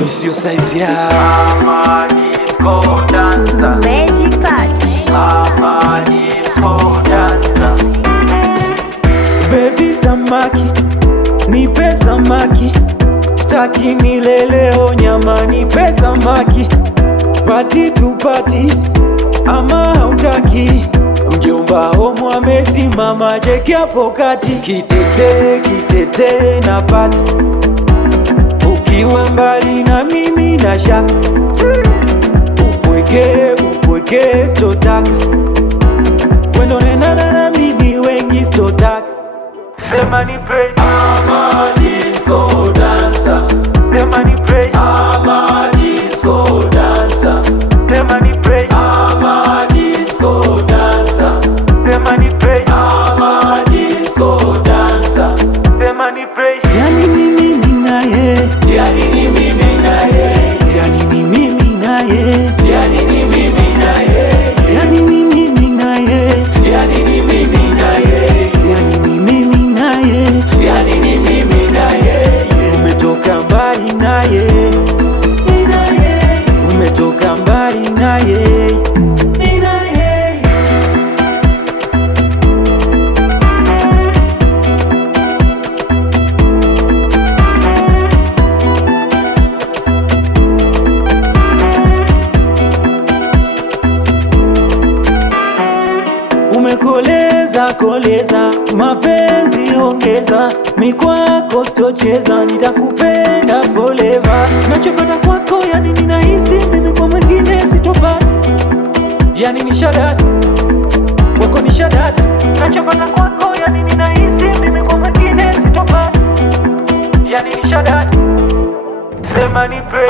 Monsieur Saizia Disco dancer, Magic Touch. disco dancer. baby samaki, nipe samaki, staki nileleo nyama, nipe samaki, pati tu pati ama hautaki, mjomba homo amesimama jeki hapo kati, kitete kitete napata, ukiwa mbali na mimi na shaka, upweke upweke stotaka, wendo nenana na mimi wengi stotaka. Sema ni pray, I'm a disco dancer. Sema ni pray, I'm a disco dancer. Sema ni pray, I'm a disco dancer. Sema ni pray, I'm a disco dancer. Sema ni pray. Yani ni mimi na ye, yani ni mimi na ye, yani ni mimi na ye, yani ni mimi na ye, yani ni mimi na ye, yani ni mimi na ye, yani ni mimi na ye, yani ni mimi na ye. Umetoka mbali na ye, umetoka mbali na ye. Umekoleza koleza, mapenzi ongeza, mikwako stocheza, nitakupenda forever. Nachopata kwako yani ninahisi mimi kwa mwingine sitopata, yani ni shadata wako ni shadata. Nachopata kwako yani ninahisi mimi kwa mwingine sitopata, yani ni shadata. Sema ni pray,